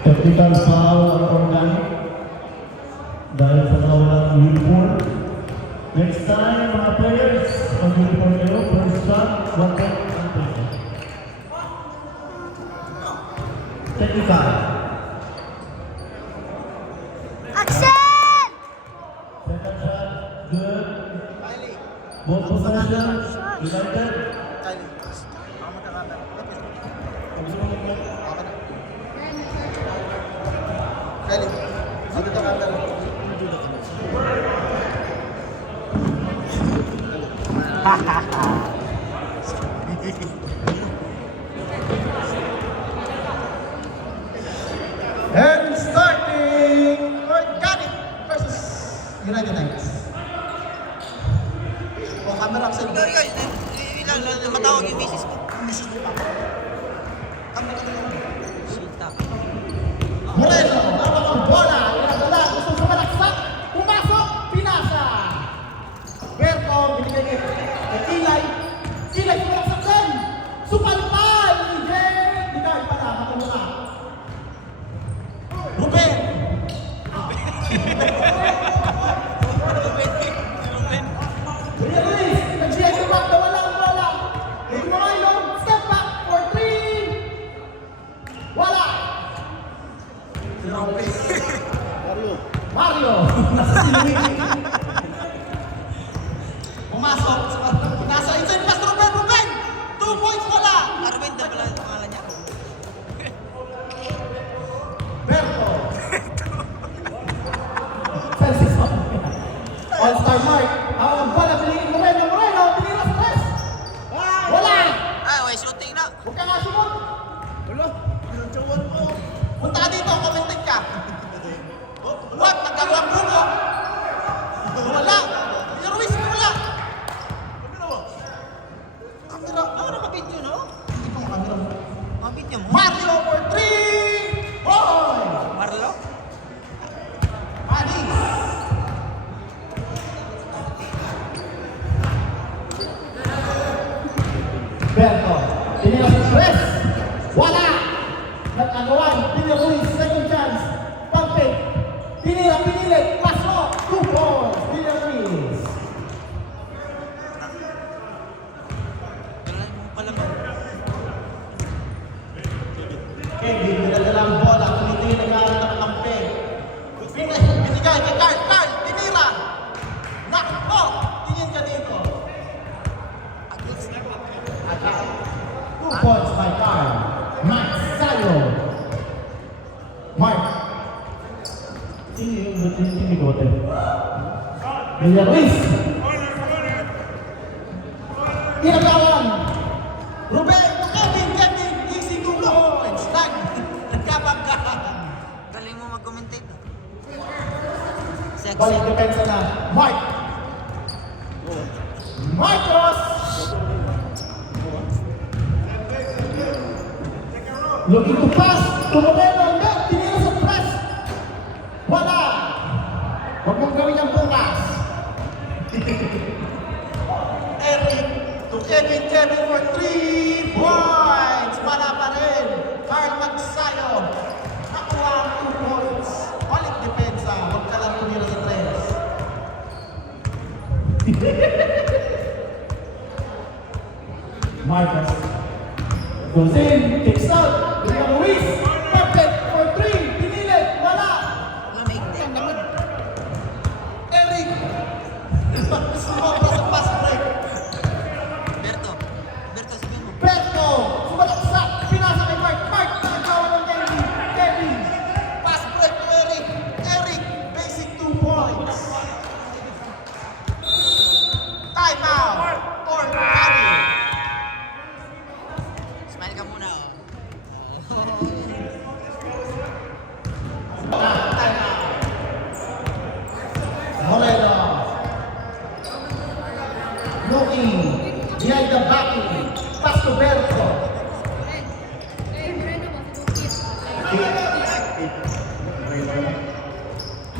Technical foul ang organic dahil sa kawalan ng uniform. Next time, mga players, mag-uniform kayo, first shot, 1 Technical. Action! Second shot, good. Both possessions, united. And starting Organic versus United Knights. O, camera up sa inyo. Ilan matawag yung misis ko. Misis mo pa. Kami ka na. Sita. Moreno, awak ang bola. Inadala, gusto sumalaksak. Pumasok, pinasa. Berto, binigay niya. Kilay. Kilay, sumalaksak din. Supalpal. Dinay pa na, makamura. Ruben. William Luis, nag-GX back, nawala ang bola. Iguayo, step back for 3. Wala. Mario. Pumasok. Nasa inside pass, Ruben. 2 points wala. Arwin, dahil pala yung pangalan niya. Berto. All-star mark. Ang bola, pinigin Moreno. Pinigin sa press. Wala. Okay, shooting na. Huwag ka nga sumot. Wala. Punta ka dito, commented ka. What? Nagkawang buko. Wala. Ruiz, wala. Kamera. Ako na mabidyo, no? Hindi ko kamera. Mabidyo mo. Mario for 3. Hoy! Marlo? Anis. Berto. Pinila sa press. Wala. Nag-agawan. Pinila Ruiz. Second chance. Pagpig. Pinilit. Pasok. 2 points. Pinila Ruiz. Kailan mo pala mo? Kevin, pinadala ang bola. Tumitingin nag-aaral ng kampe. Binigay kay Carl. Tinira. Nakpo. Tingin ka dito. 2 points by Carl. Max Sayo. Mark. Sino yung bigote? William Ruiz. Tinagawan. Roberto Kevin. Easy 2 points. Nagkabanggaan. Galing mo mag-commentate. Sexy. Balik depensa na. Mark. Marcos. Looking to pass. Tumoreno. Hindi. Tinira sa press. Wala. Huwag mong gawin ang bukas. Eric to Kevin for 3 points. Wala pa rin. Carl Magsayo. Nakuha ang 2 points. Balik depensa. Huwag ka lang tumira sa press. Marcus. Goes in, kicks out, William Ruiz, perfect for 3, pinilit, wala. Lamig din. Eric, sumobra sa pass break. Berto, sabihin mo. Berto, sumalaksak, pinasa kay Mark, nagkawa ng Kevin, pass break to Eric, basic 2 points. Time out, or Gary. Smile ka muna, oh. Moreno. Looking behind the backing. Pass to Berto.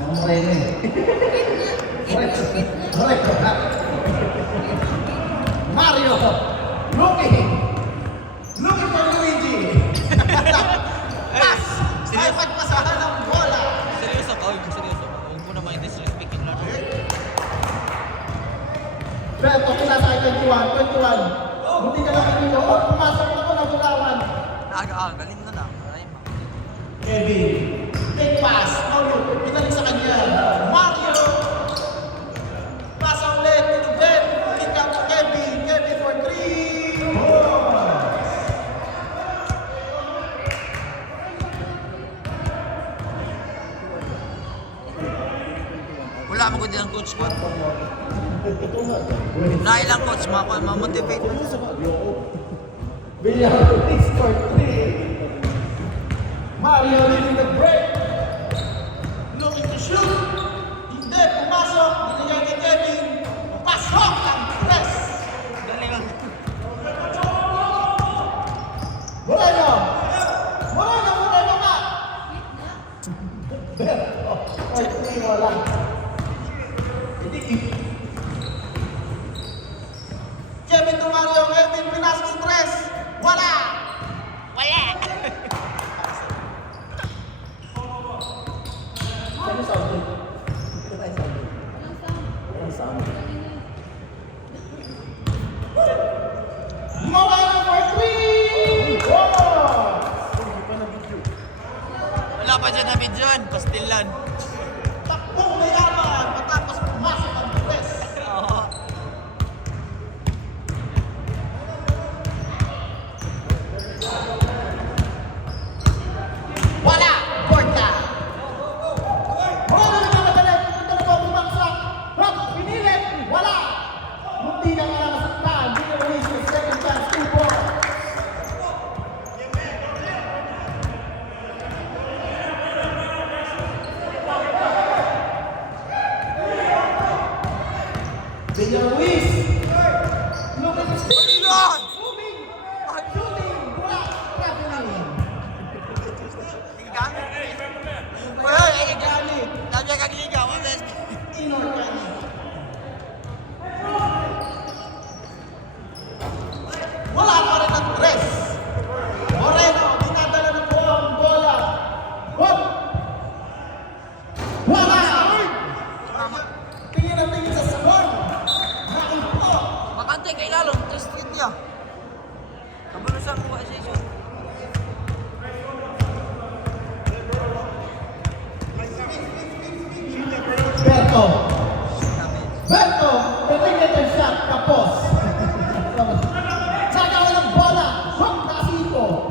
Moreno. Correcto. Mario. Looking for Luigi. Pass. 5 21. Hindi ka nakikita. Oh, pumasok ako na bulawan. Galing nun ah. Ay, ma. Kevin. Big pass. Mario. Pinalik sa kanya. Mario. Pasa ulit. To Ben. Kick out to Kevin. Kevin for 3 points. Wala mo ko din ang coach mo. Nailang coach mo ako, ma-motivate mo. Villar is for 3. Mario leading the break. Looking to shoot. Hindi, pumasok. Binigay kay Kevin. Pasok ang press. Galing ah. Moreno. Moreno nga. Ay, wala. Kevin to Mario. Kevin, pinasok sa press. Wala. Wala! Moreno for 3 points. Wala pa dyan na bidyon, pastilan. Takbong mayaman matapos pumasok ang press. Oo. Wala! Porta! Moreno na nagagalit. Ito na po bumagsak. Rock, pinilit. Wala! Munti na nga nasaktan. Hindi na release yung second chance. 2 points. Villaruiz. Look at this. Panginoon! Moving. Shooting. Wala. Traveling. Liga? Uy, Organic. sabi kang liga, walas. Inorganic. Wala pa rin ang press. Moreno, dinadala na po ang bola. Hop! Wala! Tingin na tingin sa sabon. Naimpo. Makante kay lalong, test kit niya. Kabalusan ko siya siya. Berto. Berto, the signature shot, kapos. Sagawa ng bola, Juan Casito.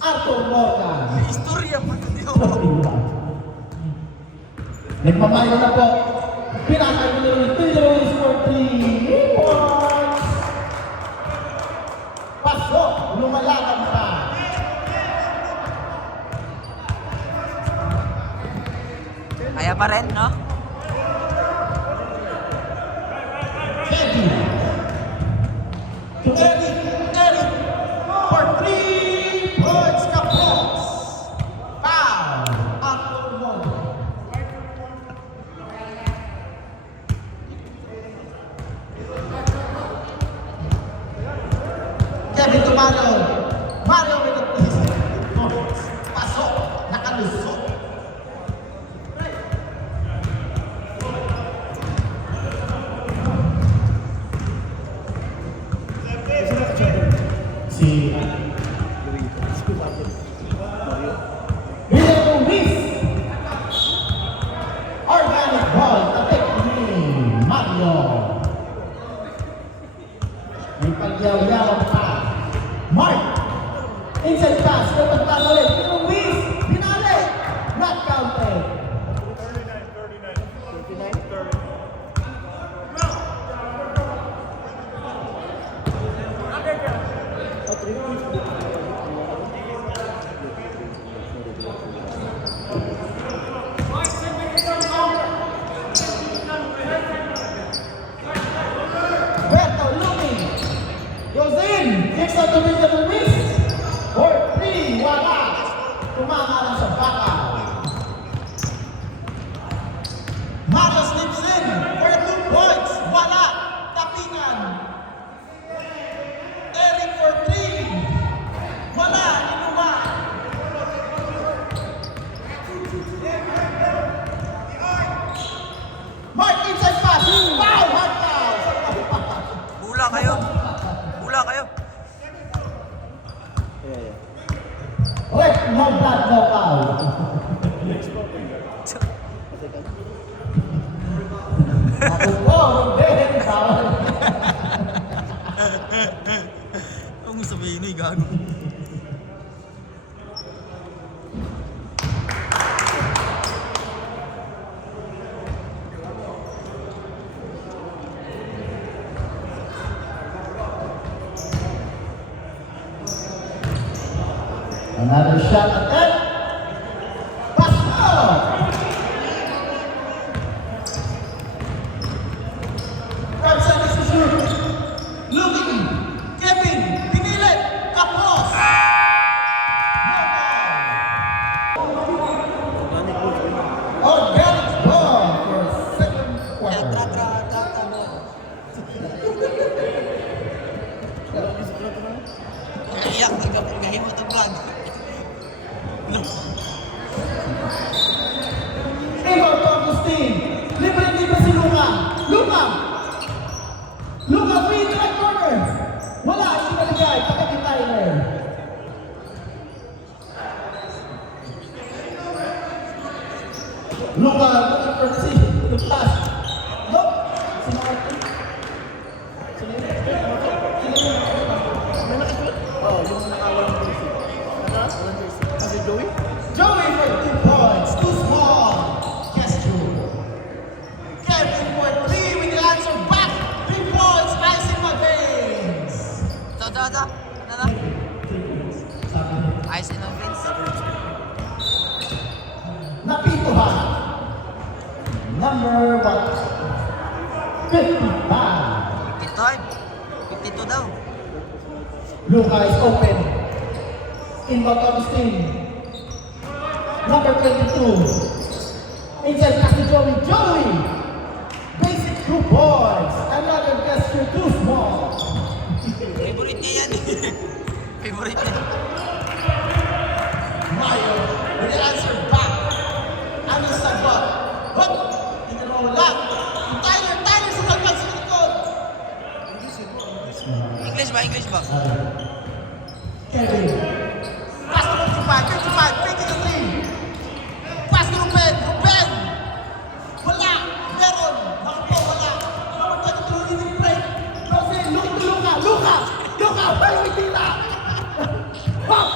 Arthur Morgan. Istorya pa ito niyo. Nagmamayo na po. Pinakay mo na rin. 3 for 3 points. Pasok, lumalaban pa. Kaya pa rin, no? Eddie. To Eddie. Eddie. For 3 points, kapos. Foul. Arthur Morgan. Kevin to Mario. Mario with a piece. Pasok. Nakalusot. Si Villaruiz. Organic ball. Tapik ni Mario. May pagyaw-yaw pa. Mark. Inside pass. Dapat pa ulit. Villaruiz. Binalik. Not counted. Berto looking. Goes in. Kicks out to Villaruiz. For 3. Wala. Tumama lang sa baka. Mario slips in. For 2 points. Wala. Tapingan. Eric for 3. Wala. Inuma. Mark inside pass. Foul. Hard foul. Wala kayo. Wait, no blood, no foul. Ako po, Ruben, bawal. Ang sabihin nyo, gago. Another shot at that. Pasko! From center to shoot. Looking. Kevin. Pinilit. Kapos. Organic ball for second quarter. Iyak, gahin mo itong vlog. Igor Agustin. Libre-libre si Luka. Luka! Luka, free in the right corner. Wala, hindi naligay. Pakit ni Tyler. Luka, looking for the pass. Nope. Si Martin. Sino yun? Oh, yung nakawalang jersey. Naka? Walang jersey. Kasi Joey? Joey for 2 points. Too small. Gesture. Kevin for 3 with the answer back. 3 points. Ice in my veins. Ito. Ice in the veins. Napituhan. Number what? 55. 52 daw. Luka is open. Inbound Agustin. Number 22. Inside pass to Joey. Joey! Basic 2 points. Another gesture too small. Favorite niya yan. Favorite niya. Mayo with the answer back. Ano sagot? Hop! Tinrola. Tyler sa kagad sa likod. English ba? Kevin. Pass to 55, taking the 3. Pass to Ruben. Wala. Meron. Naku po, wala. Naku po, tuloy break. Jose, look to Luka. Luka! Wala may tira! Hop!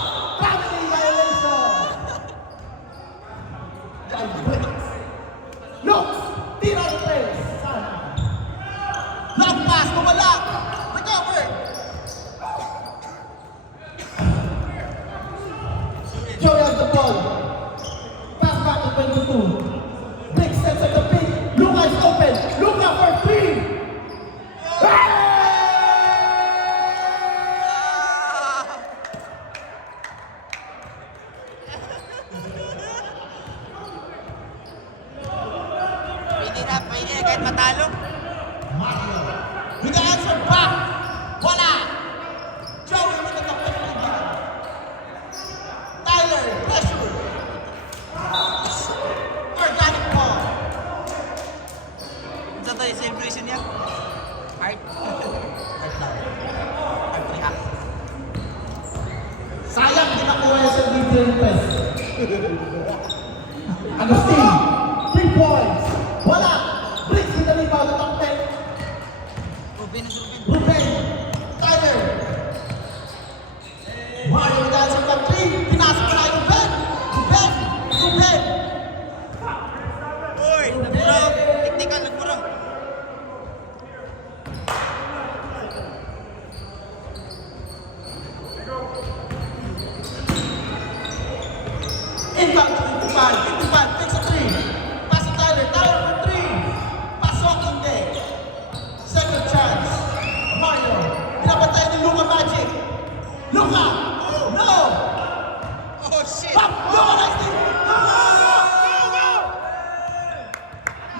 Family violation! Look! Tira yung place! Sana. Long pass, wala. Recover. Joey has the ball. Pass back to 22. Big sense of the beat. Luka is open. Luka for 3. Hey! Pwede na kahit matalo. Mario with the answer back. Wala. Joey with the top again. Tyler, pressure. Organic ball. Ito yung celebration niya. Heart. Heart react. Sayang di nakuha yung sa video request. Agustin, 3 points. Wala. Bricks in the rebound. Top 10. Ruben. Ruben. Tyler. Mario with the answer back 3. Pinasok na yung Ruben. Uy! Bro! Technical lang bro. Inbound to 55, takes a 3. Pass to Tyler for 3. Pasok hindi. Second chance. Mario. Pinapatay ni Luka Magic. Luka! No! Oh shit! Pop! Luka nice thing! Luka!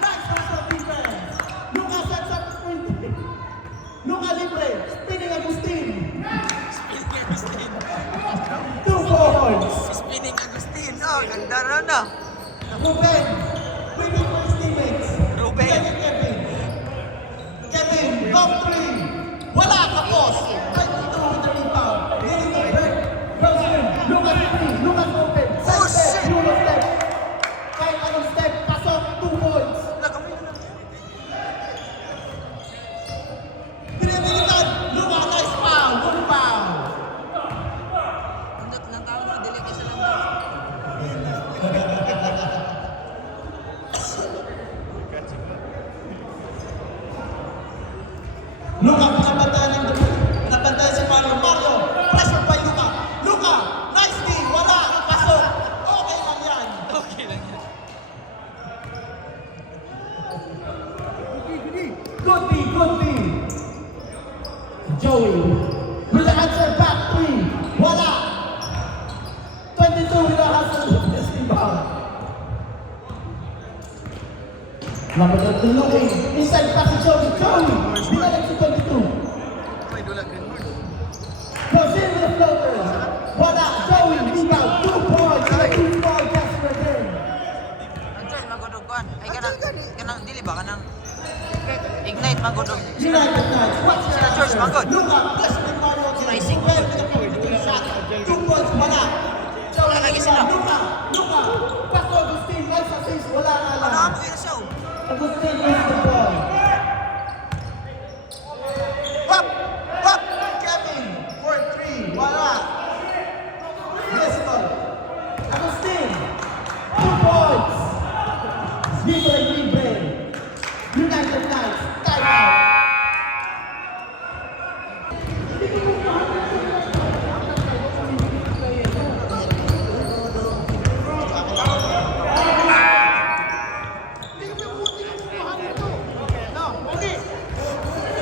Nice personal defense. Luka sets up the point. Luka libre. Spinning Agustin. Spinning Agustin. 2 points. Spinning Agustin. Oh, ganda na. Ruben. Waiting for his teammates. Ruben. Kevin. Long 3. Wala, kapos. Right Number 13 looking. Inside pass to Joey. Joey. Binalik si 22. Goes in with the floaters. Wala. Joey. Rebound. 2 points. 2-point Jasper again. Andiyan, magudog kuhan. Ay, kanang, dili ba? Kanang, ignite, magudog. United Knights. Watch Sila George, magod. Luka. Plus the Mario. Rising. Shot. 2 points. Wala. Wala lagi sila. Luka. Luka. Pass to Agustin. Nice assist. Wala na Ano lang. ang mga siya? Agustin wins the ball. Up! Up! Kevin for 3. Wala. Nestor. Agustin. 2 points. Libre, libre. United Knights. Time out.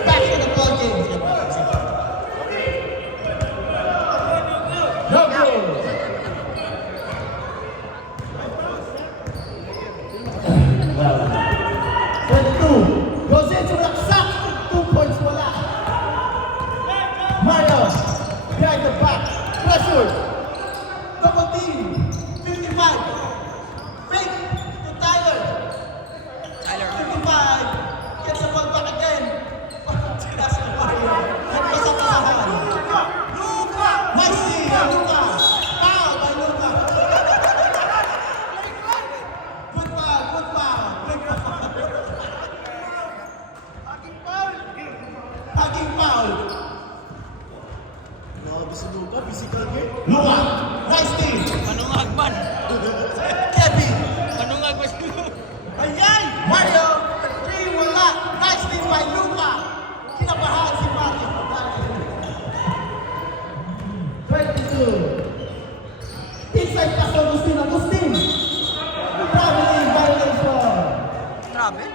Back to the ball game. No goal. Well, 22 goes into the sack. 2 points. Wala. Mario behind the back. Pressure. Double team. 55. Fake to Tyler. Tyler. 55. Gets the ball back again. That's the ball. Nagpasapasahan. Luka! Nice team. Luka. Foul by Luka. Good foul. Good foul. Good foul. Hugging foul. Grabe si Luka, physical game. Luka. Nice team. Manungag man. Kevin. Manungag man siya. Ayan! Mario, 3 wala. Nice team by Luka. Kinabahan si Mario. 22. Inside pass to Agustin. Agustin. Traveling violation. Travel?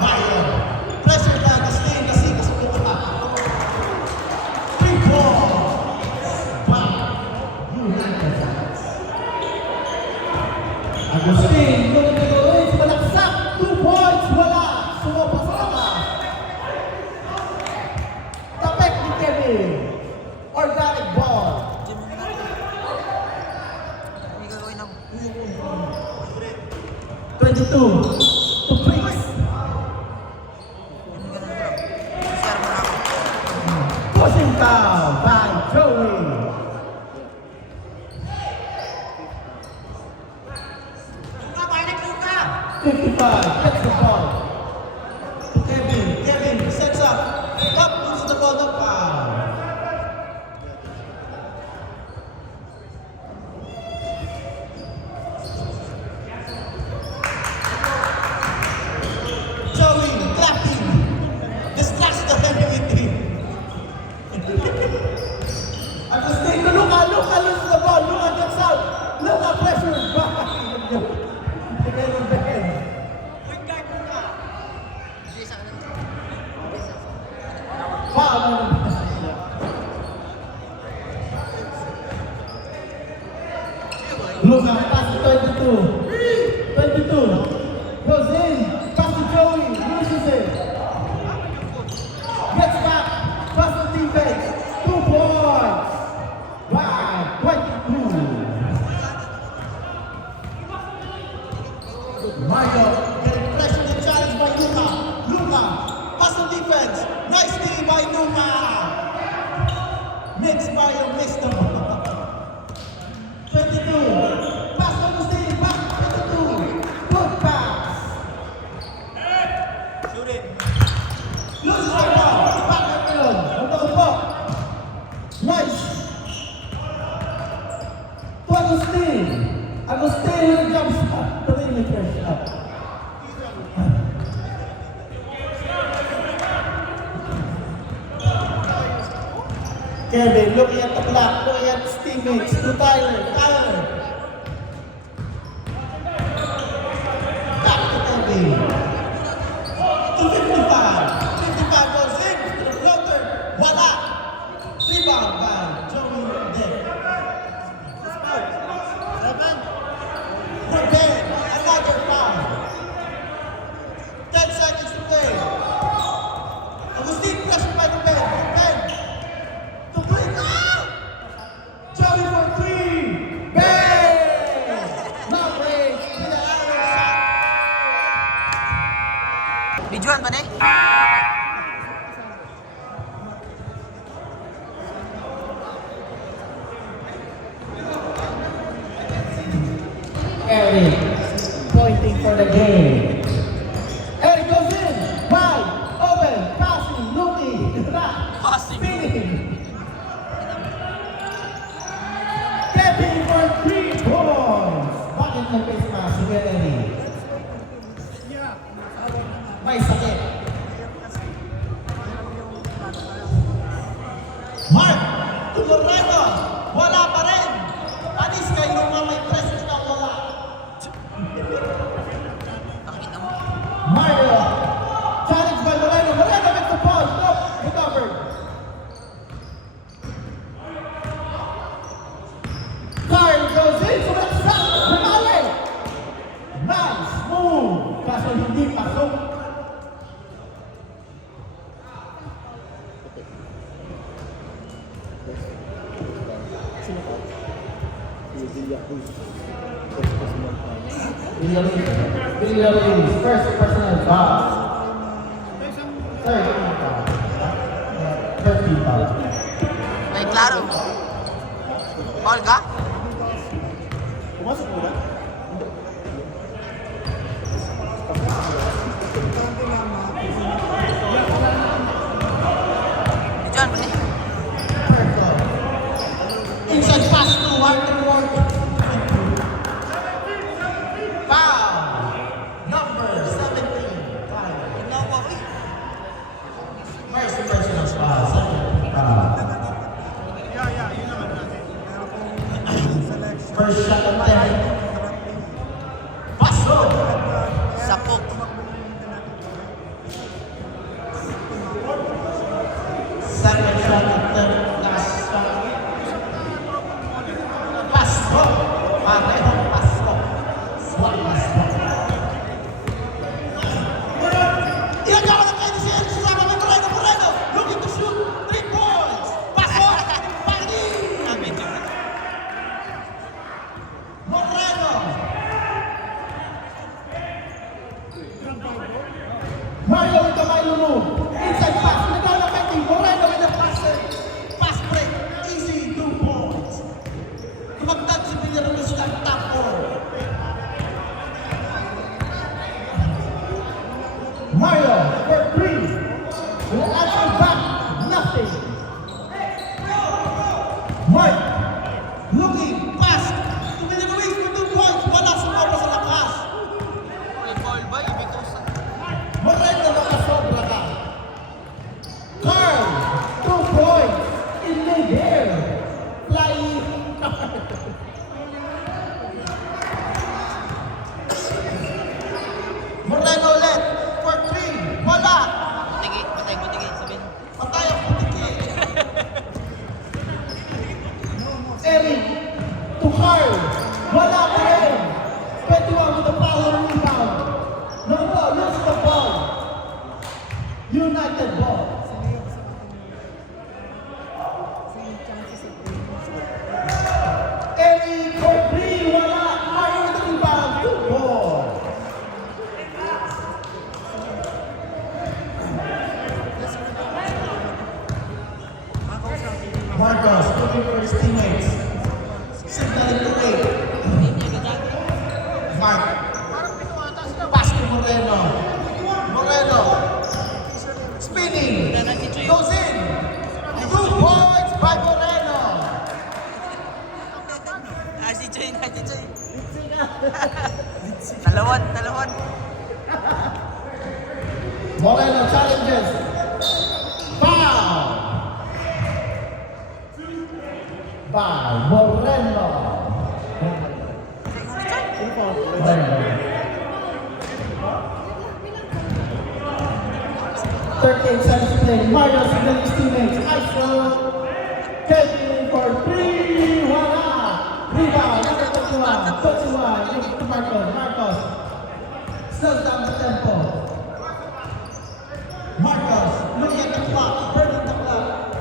Mario. Pressure na Agustin kasi Luka. 3 balls. Wow. United Knights. Agustin, looking to go in. Malaksak. 2 points. Wala. Sumapa sa labas. Tapek ni Kevin. Organic ball. Diyan mo na. Hindi gagawin ng... 22 to Prince. Hindi ganun bro. Share mo na ako. Pushing foul by Joey. Luka, balik Luka! 55 gets the ball. To Kevin. Kevin sets up. Up loses the ball. No foul. Joey clapping. Distracts the heavyweight team. Agustin to Luka. Luka loses the ball. Luka gets out. Luka pressure back. Again on the head. Foul. Luka pass to 22. 22 goes in. Pass to Joey. Loses it. Gets back. Pass to defense. 2 points. Wow. 22. Mario getting pressure and challenge by Luka. Luka. Pass to defense. Nice team by Luka. Mixed Mario missed the ball. 22. Pass to Agustin. Back 22. Good pass. Loses the ball. Back at field. Umaupo. Nice. To Agustin. Agustin with a jump shot. Perimeter shot. Kevin looking at the clock, looking at his teammates. To Tyler. Tyler. Back to Kevin. Joey for three. Bang! Long range. Videoan ba na eh? Eric pointing for the game. Eric goes in. Wide. Open. Passing. Looking. Passing. Spinning. Kevin for 3 points. Bakit ng face mask si Eric? May sakit. Mark Tuloreno. Wala pa rin. Anis kayo nung mga may press na wala. Tangin mo. Mario. Challenge by Moreno. Moreno with the ball. Nope. Recovered. Carl goes in. Sumaksak. Bumalik. Nice move. Kaso hindi pasok. Sino ka? Yung Villa Cruz. Villareal. First personal foul. Third foul. Third foul. Ay, klaro. Paul ka? Pumasok mo ba? Videoan ba na eh? Inside pass to Walter Ward. Foul. Number 17. Ginawa ko eh. First personal foul. Second foul. First shot attempt. Paso. Sapok. Second shot attempt. Last shot. Paso. Pareho paso. Swat paso. Inagawa na kayo si Eric Susama ng Moreno. Looking to shoot. 3 points. Paso. Pagdi. Moreno. Mario with the Milo move. Inside pass. Naglalakay Moreno with the pass. Pass break. Easy 2 points. Tumagdag si Villareal sa top 4. Mario for 3. Will answer back. Nothing. Mark. Looking. Pass. To Villareal for 2 points. Wala sumobra sa lakas. Ay, Paul ba? Ibig ko sa... Moreno nakasobra ka. Carl, 2 points in mid-air. Flying. Moreno ulit for 3. Wala. Matigi, matigi, sabihin. Patay ang putiki. Eric to Carl. Wala pa rin. 21 with the power rebound. No ball, lose the ball. United ball. Eric for 3. Wala. Mario with the rebound. 2 ball. Marcos looking for his teammates. Signaling to 8. Mark. Pass to Moreno. Moreno. Spinning. Goes in. 2 points by Moreno. Ah, si Joy na, si Joy. Talawan, talawan. Moreno challenges. Foul. By Moreno. Moreno. 38 seconds play. Mario signaling his teammates. ISO. Kevin for 3. Wala. Rebound. Number 21. 21. Give to Marcos. Marcos. Slows down the tempo. Marcos. Looking at the clock. Burning the clock.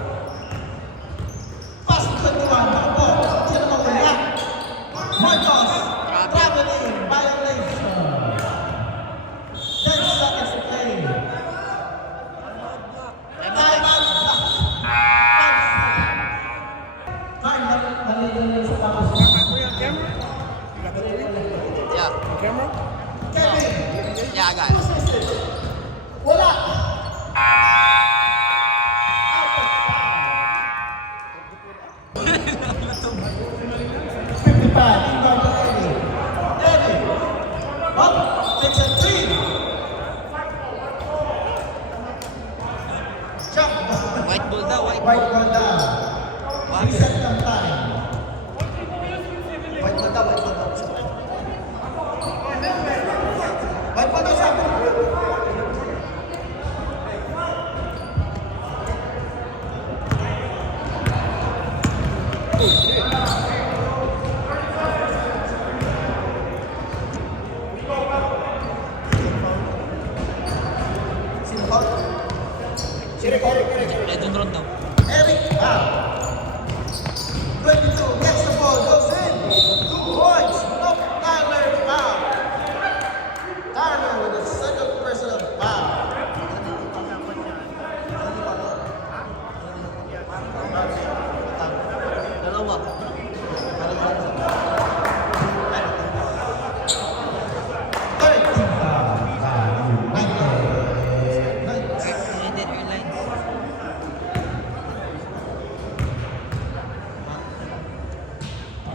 Pass to 21. No ball. Camera? Kevin. Yeah, I got it. Wala. White ball daw, white ball. White ball daw. Wow. Reset ng time. White ball daw, white ball daw. White ball daw sabi. Sino ba? Edwin Ron daw. Eric out. 22, gets the ball, goes in. 2 points. No, Tyler foul. Tyler with the second personal foul. Dalawa. United Airlines.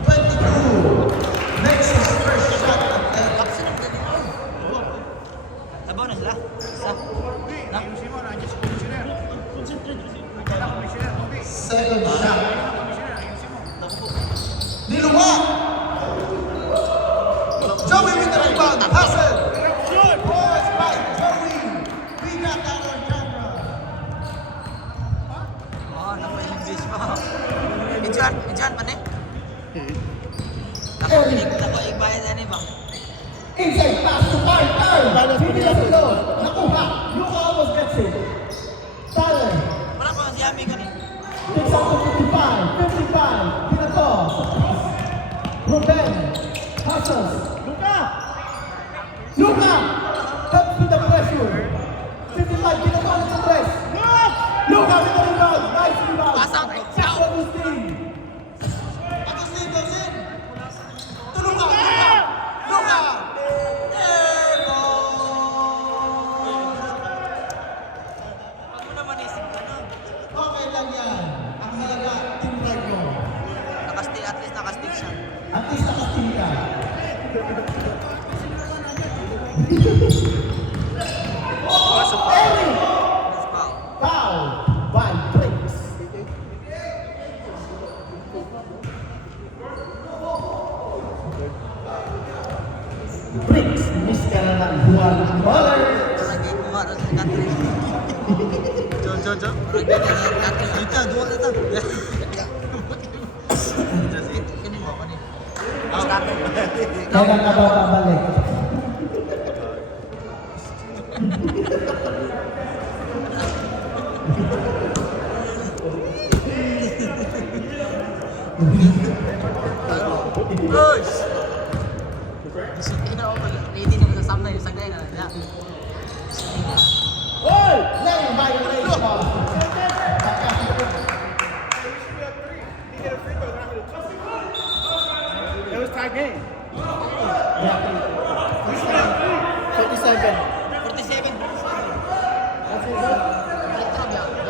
22 makes his first shot of the Kapsan ang dali. Sabaw na sila. Isa. Na? second shot. Niluwa. Joey with the rebound. Hustle. Boys by Joey. We got that on camera. Oh, napa-English pa. Medyan pa ne? Napa-ibayan na ni ba? Inside pass to Tyler. Binilas ito. Nakuha. Luka almost gets it. Tyler. Wala pa ang yami ka ni. Takes out to 55. 55. Pinato. Ruben. Hustles. Luka. Comes with the pressure. 55. Pinato ulit sa press. Luka with the rebound. Nice rebound. Pass out. Jack Agustin. Agustin goes in. To Luka. Luka. There goes. Huwag mo naman isip ko na. Okay lang yan. Ang halaga, team right mo. Nakastig, at least nakastig siya. At least nakating ka. Eric! Let's foul. Foul by Briggs. Briggs, miss ka na ng buwan ng baller. Parang gay ko nga rin sa country. Parang gay ka sa country. Dito, duwa dito. Kini mo pa ni. Starter. Kailan ka ba babalik? Push! Ina ako pag ready na sa samna yung sagnay na niya. Lane violation. It was tie game. 37. 47.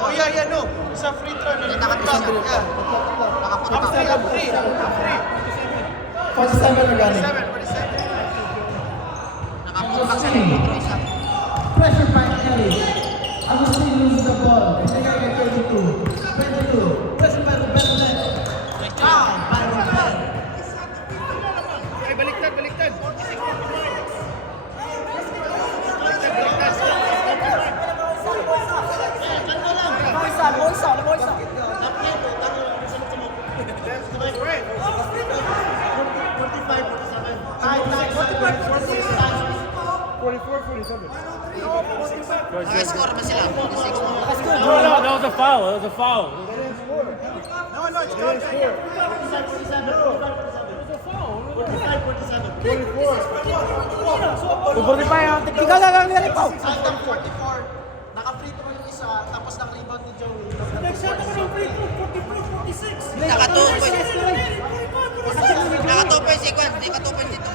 Oh yeah, no. It's a free throw. Nakatusok. Yeah. Nakapunta. 47 organic. Nakapunta sa litro isa. Pressure by Ellie. Agustin loses the ball. Binigay kay 22. 22. Pressure by Ruben. Foul by Ruben. Ay, baliktad. Naka-score ba sila? 46 mo. No, that was a foul. No, it's not. Ikaw lang nila ito. Hanggang 44. Naka-free throw yung isa, tapos naka-rebound ni Joey. Naka-2 points. Naka-2 points si Kwan. Naka-2 points dito.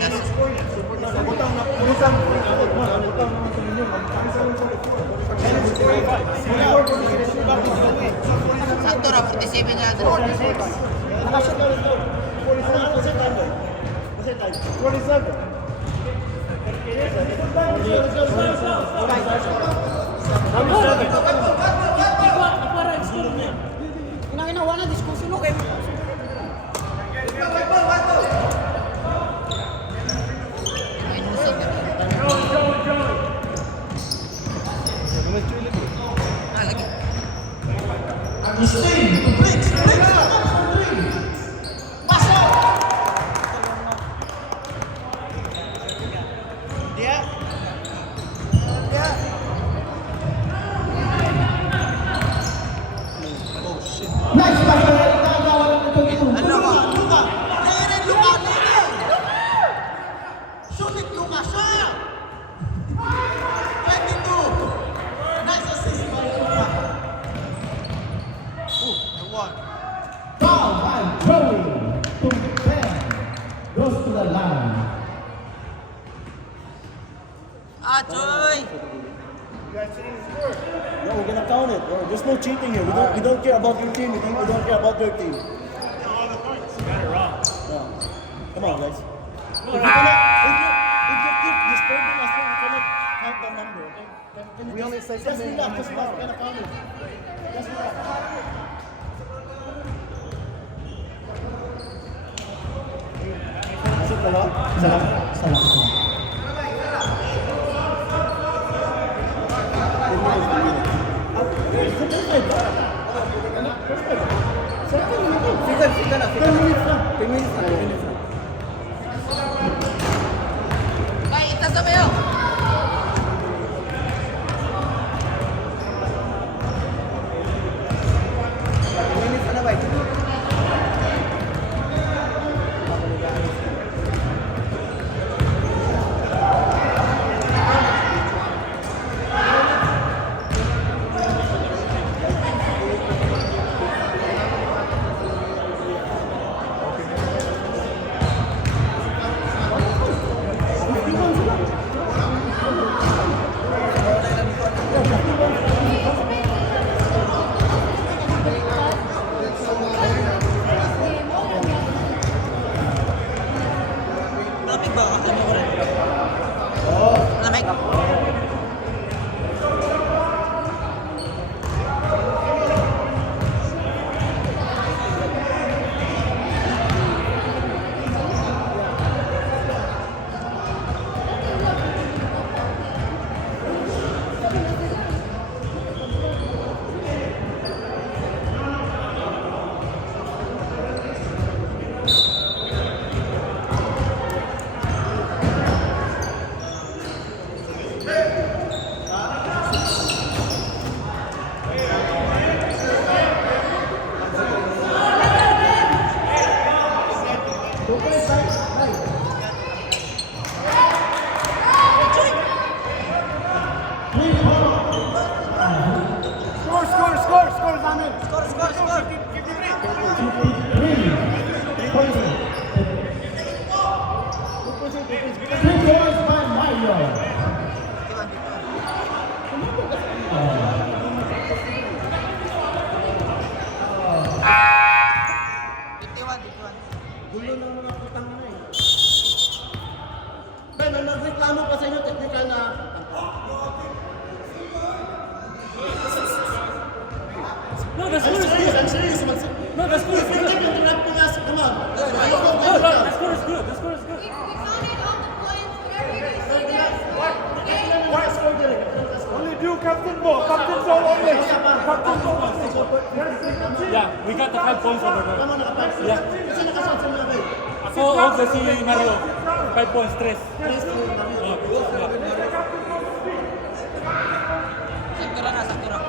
Vegas. Butang na, butang. Butang naman sa inyo. Sakto ra, 47 niya. Nakashoot na rin to. 47. Ina-inawa na diskusyon okay. Ah, lagi. Agustin, blitz, pasok! Nice pass by Tagawa ng Tugtog. Ano ba? Luka! Lirin, Luka! Lirin! Shoot it, Luka! Shot! 22! Nice assist by Luka. Foul by Joey. Tumpen goes to the line. Ah, Choy! No, we're gonna count it. Bro. There's no cheating here. We don't care about your team. We don't care about their team. Yeah. Come on, guys. If you keep disturbing us, we cannot count the number. Okay? Can you just relax. Just relax. We're gonna count it. Just relax. Shoot na lang. Isa lang. Isa lang. Bay, itas na kayo! Malamig ba? Malamig ko rin. Malamig? Score namin. Score, score, score! 3 points by Mario. 51. Gulo ng mga putang na eh. Ben, ang nagreklamo pa sa inyo, technical na... No, the score is good. I'm serious. No, the score is You good. keep interrupting us. Come on. No, the score is good. The score is good. We counted all the points very easily. Why score there? Only do captain ball. Captain ball only. Captain ball only. Yeah, we got the 5 points over there. Come on, nakapass. Yeah. Kasi nakasal sa mga bay. So, also si Mario. 5 points, 3. Sakto lang na, sakto lang.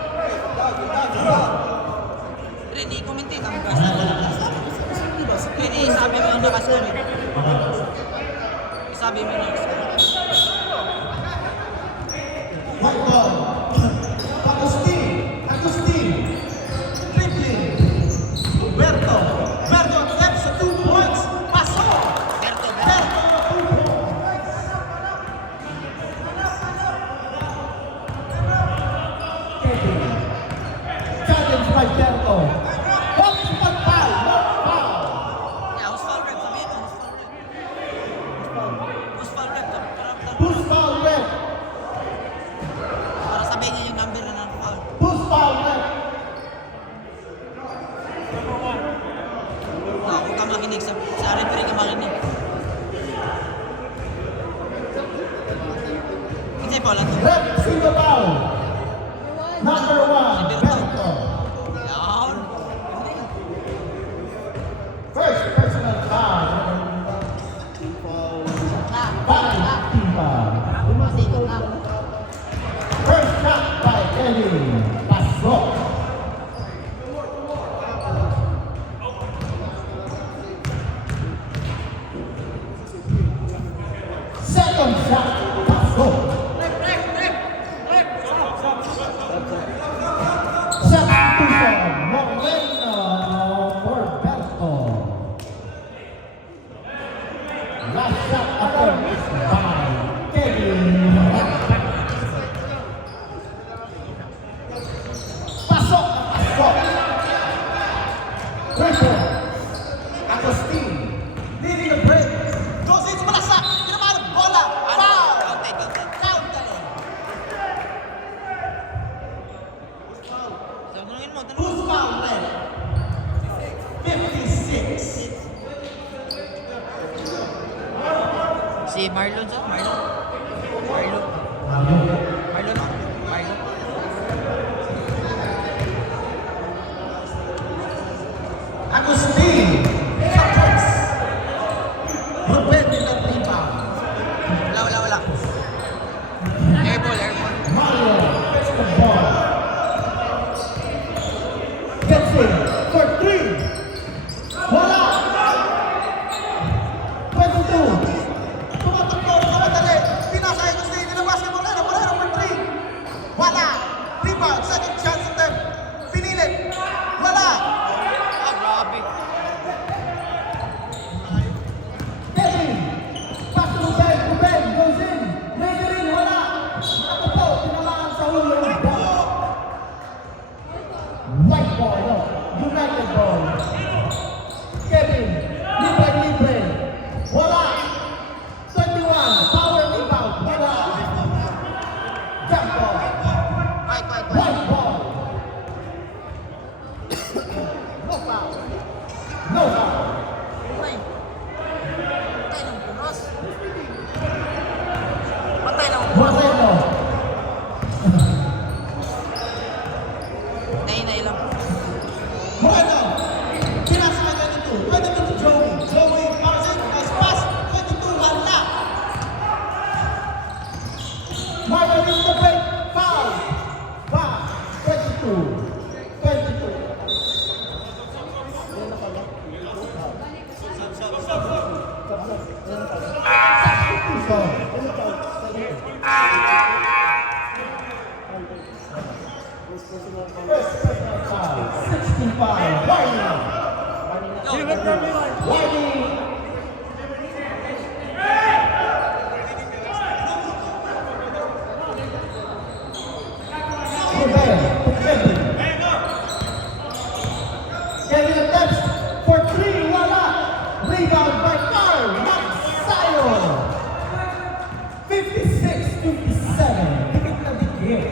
Ready, comment ang gas. Ready, isabi mo yung nakascore. Isabi mo yung nakascore. White ball. Agustin. Dribbling. Humberto. Humberto attempts 2 points. Pasok. Berto, Humberto, 2 points. Who's foul red? Para sabihin niya yung number na nang-foul. Who's foul red? Huwag kang makinig sa referee ka makinig. Hindi po lang to. Red, single foul. Number 1, Berto. Yan. First personal foul. By Tiba. First shot by Kevin. Pasok. Second shot. Pasok. Substitution. Moreno for Berto. Last shot attempt by Kevin. Pasok na pasok. Triple. Agustin. Leading the break. Goes into Malasak. Tinamaan ang bola. Foul. Counted. Counted. So, tanungin mo. Who's foul red? 56. Si Marlon sa? Marlon? Marlon? Marlon no? Marlon? Agustin. Capres. Ruben in the rebound. Wala. Airball. Mario gets the ball. Gets in for 3. Wala. 22. Tumatakbo, tumatali. Pinasa Agustin. Nilabas kay Moreno. Moreno for 3. Wala. Rebound. Second chance attempt. Pinilit. Wala. Grabe. Kevin. Pass to Ruben. Ruben goes in. Laser in. Wala. Ako po. Tinamaan sa ulo ng ball. White ball. No. United ball. Kevin. Libre. Wala. 21. Power rebound. Wala. Jump ball. White ball. No foul. No foul. Uy. Patay ng punos. Patay ng Moreno. Nainay lang. Moreno. Pinasa ka 22. 22 to Joey. Joey passes it. Nice pass. 22. Wala. Marco reaches the break. Foul. Foul. 22. Foul. 65. Warning. Kevin attempts for 3. Wala. Rebound by Carl Magsayo. 56-57. Dikit na dikit.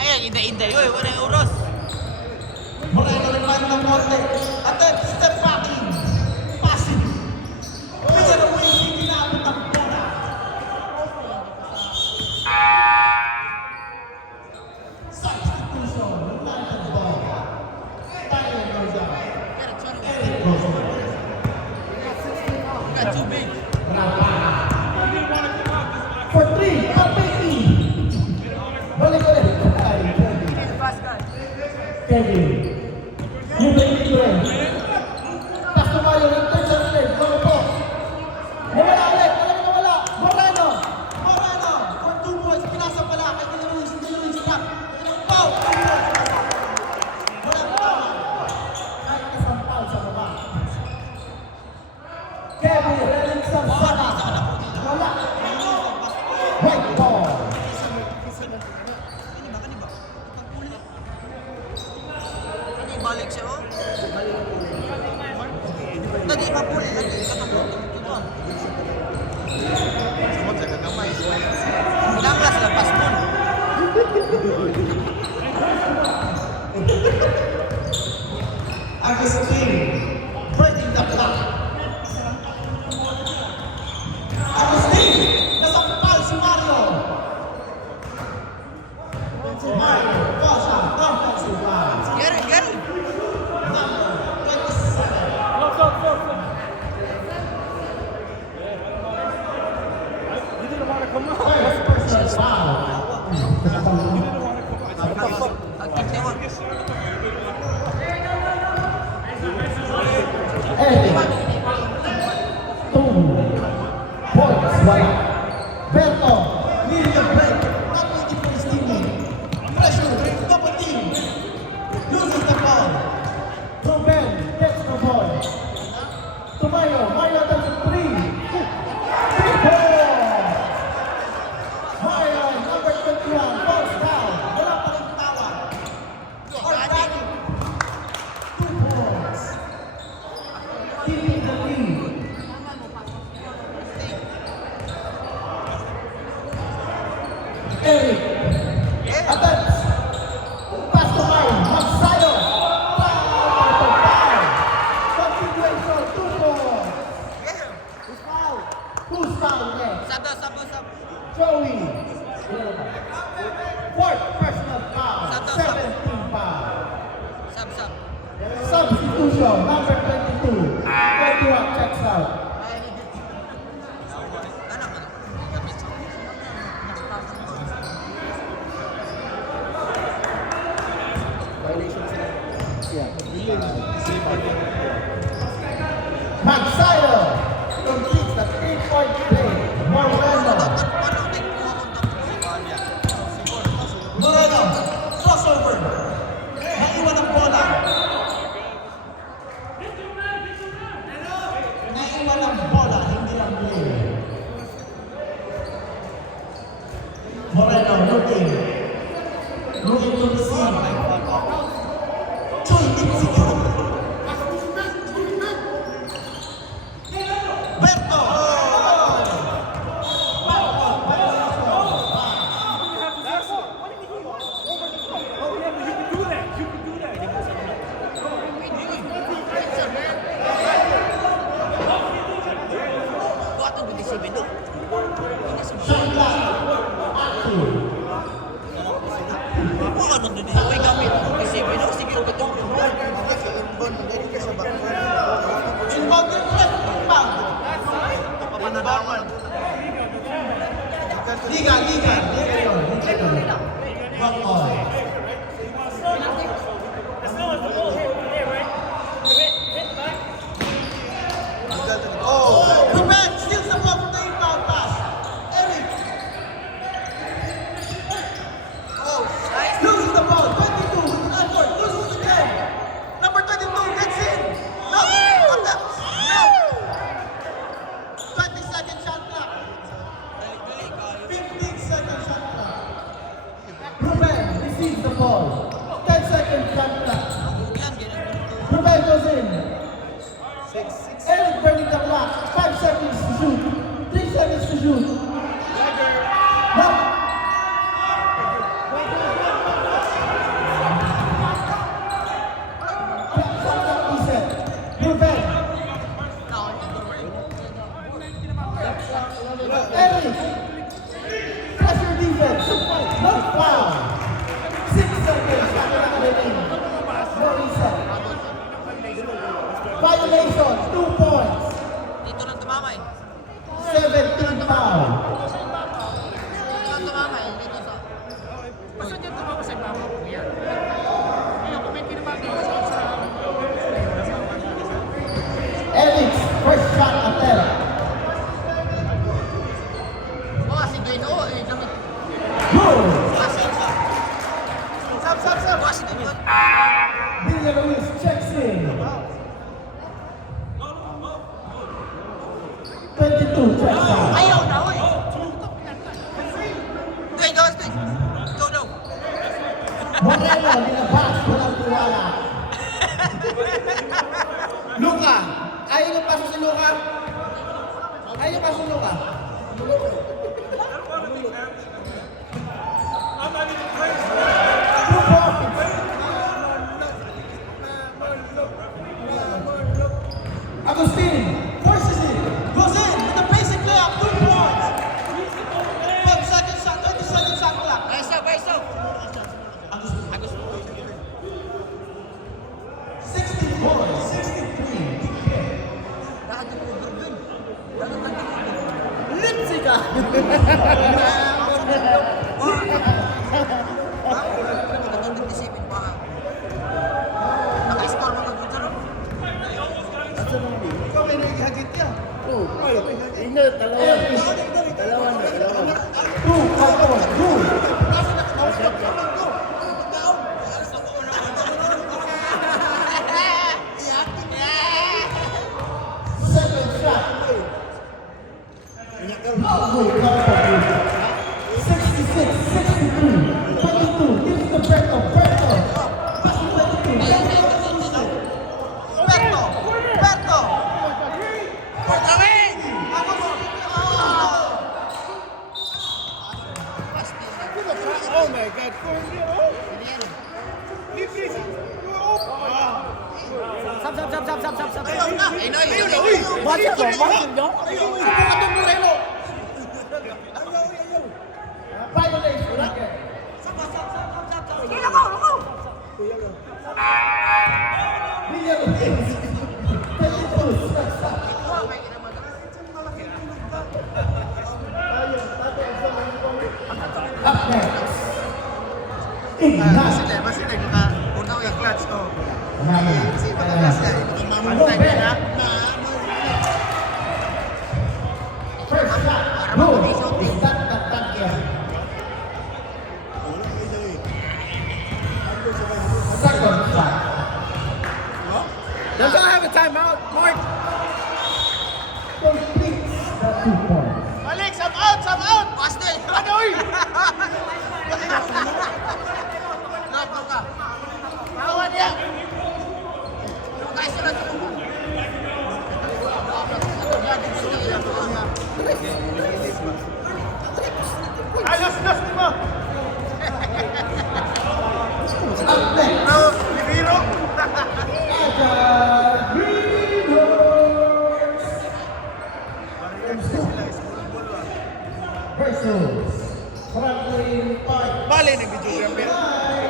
Ayan, inday. Uy, wala yung oras. Moreno naman ng norte. Attempt, step back in. Passing. Pero hindi ginamit ang bola. Substitution. United ball. Tyler goes out. Eric goes out. Got too big. For 3. Kapiti. Balik ulit. Ay, Kevin. Kevin. Libre. Pass to Mario. Intention ulit. Wala po. Wala ulit. Wala. Moreno. For 2 points. Pinasa pala. Kay Luis. Stop. Foul. Wala po. Kahit isang foul sa baba. Kevin. Reling sa sana. Wala. White ball. Kaniba? Pagpuli. Balik siya, oh. Lagi mapuli. Lagi. Katong. Agustin, breaking the block. Agustin, nasampal si Mario. Mario, Cosa, offensive line. Get it, get it. Number 27. You didn't want to come out. First personal foul. I'll keep them on. Eddie. 2 points. Wala. Berto. Leading the break. Not waiting for his teammate. Pressure. Double team. Loses the ball. Ruben gets the ball. To Mayo. Mayo does it 3. 3 points. Mayo, number 21, falls down. Wala pa rin tawag. Or running. 2 points. Keeping the lead. Eric. Attempts. Pass to Mayo. Magsayo. Foul. Continuation. 2 points. Who's foul? Who's foul next? Sab. Joey. Fourth personal foul. Sab. 17 foul. Sab. Substitution. Number 22. 21 checks out. Ano man? Magsayo completes the 3-point play. Moreno. Paano nagkuha ko ng Sivalia? Moreno. Crossover. Naiwan ang bola. Naiwan ang bola. Hindi ang play. Moreno looking. Looking to the scene. Choy Itziko. Berto. Kuha itong 27, no? Shot clock. Active. Kuha nung 27. Uy, gamit. 27, no? Sige, ito. Inbound reflect. Inbound. Liga. Walk on. Ruben steals the ball from the inbound pass. Eric. Loses the ball. 22 with an effort. Loses again. Number 22 gets in. No. Attempts. No. 20-second shot clock. 15-second shot clock. Ruben receives the ball. 10-second shot clock. Ruben goes in. Eric burning the clock. 5 seconds to shoot. 3 seconds to shoot. No. Reset. Ruben. Eric. Pressure defense. No foul. 6 seconds. Shot clock remaining. No reset. Violation. 2 points. Dito lang tumama eh. 17 foul. Dito lang tumama eh. Dito sa... Basta dyan tumama sa ibabaw ko yan. Kaya kung may pinabagi ko sa... Eric, first shot attempt. Mga si Dwayne, oh, eh, gamit. Good. Sab. Mga si Dwayne, Villaruiz checks in. 22 checks out. ayaw na, oy. Dwayne, gawas, Dwayne. Go, go. Moreno, nilabas, walang tiwala. Luka. Ayaw niyo pasok si Luka. Ayaw niyo pasok si Luka. Lipsy ka! Isipin pa. Naka-score mo mag-good ron. Asa naman yun? Ikaw may nagihagit niya. Oh, ingat, dalawa. Dalawa na, dalawa. Two, count, two. Second shot. Good, count, 66, 63, 22. This is the Berto, Berto. 22, Berto! Berto! Oh my God, 4-0. Sab. Ayaw na! Watch it, watch it, no? violation, okay. Villalobos. 22, stop. Up next. Ignat. Masila yung mga unaw yung clutch, oh. Mama. Kasi makakas na, hindi mamamutay ka na. First shot. Good. Is that the target? Second shot. They're gonna have a timeout, Mark. Completes the 2 points. Alex, I'm out! I'm out! Pastel! Ano eh? Nako ka. Awan niya! Yung guys sila ito. Alas, di ba? Up next. No, libiro! Versus Franklin Park. Bali, nag-video pero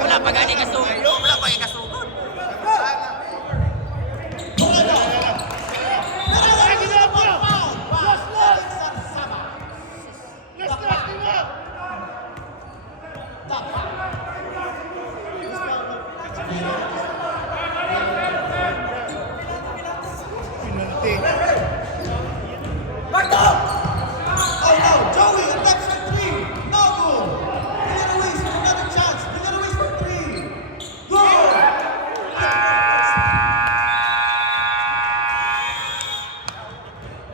Wala pa gani ka so.